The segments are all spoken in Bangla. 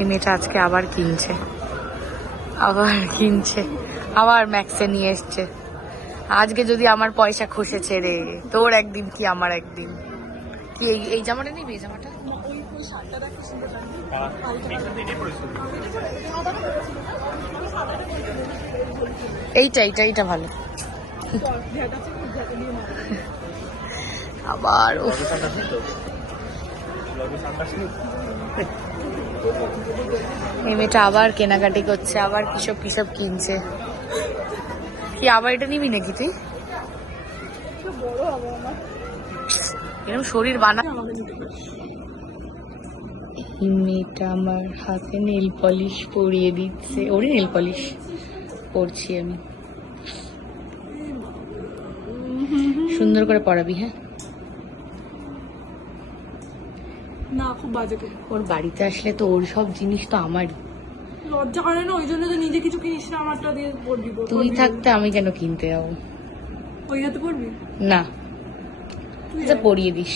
এই মেয়েটা আজকে আবার কিনছে, আবার ম্যাক্সে নিয়ে এসছে। আজকে যদি আমার পয়সা খসেছে রে, তোর একদিন কি আমার একদিন। কি এই জামাটা নিবি? এই জামাটা এইটা ভালো। আবার এই মেয়েটা আবার কেনাকাটি করছে, আবার কিসব কিনছে। কি আবার এটা নিবি নাকি তুই? এরকম শরীর বানা। এই মেয়েটা আমার হাতে নেল পলিশ পরিয়ে দিচ্ছে। ওরে নেল পলিশ পরছি আমি। সুন্দর করে পরাবি, হ্যাঁ? না, খুব বাজে। ওর বাড়িতে আসলে তো ওর সব জিনিস তো আমারই। লজ্জা করে না? ওই জন্য তো নিজে কিছু কিনিস না, আমারটা দিয়ে পড়বি। তুই থাকতে আমি কেন কিনতে যাবো? ওই হাতে পড়বি না, আচ্ছা পরিয়ে দিস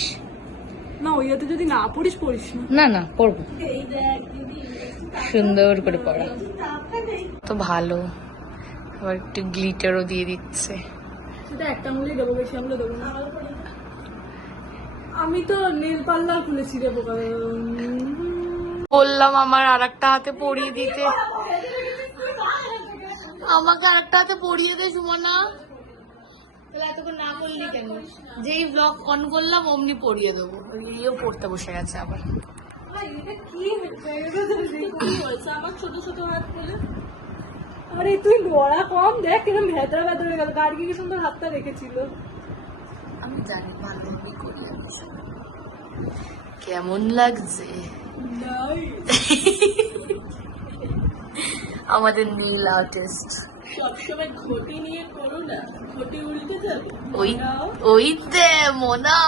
না। ওই হাতে যদি না পড়িস পড়িস না। না পরবো, সুন্দর করে পড়া তো ভালো। আবার একটু গ্লিটারও দিয়ে দিচ্ছে। সেটা একটা আঙুলেই দেবো, বেশি আঙুলে দেবো না। আমি তো নেল পার্লার খুলেছি রে বোকা। বললাম আমার আর একটা হাতে পরিয়ে দিতে, আমাকে আর একটা হাতে পরিয়ে দে সুমনা। তাহলে এতক্ষণ না করলি কেন? যেই ব্লগ অন করলাম অমনি পরিয়ে দেবো। ইয়েও পড়তে বসে গেছে আবার। আমার ছোট ছোট হাত বলে। আরে তুই বড়া কম দেখ, কিরকম ভেতরে ভেতরে গেল। গার্গি কি সুন্দর হাতটা রেখেছিল। আমি জানি ভালোভাবে করি। কেমন লাগছে আমাদের নীল আর্টিস্ট? সবসময় ঘটি নিয়ে করো না, ঘটি উল্টে যাবে। ওই মোনা।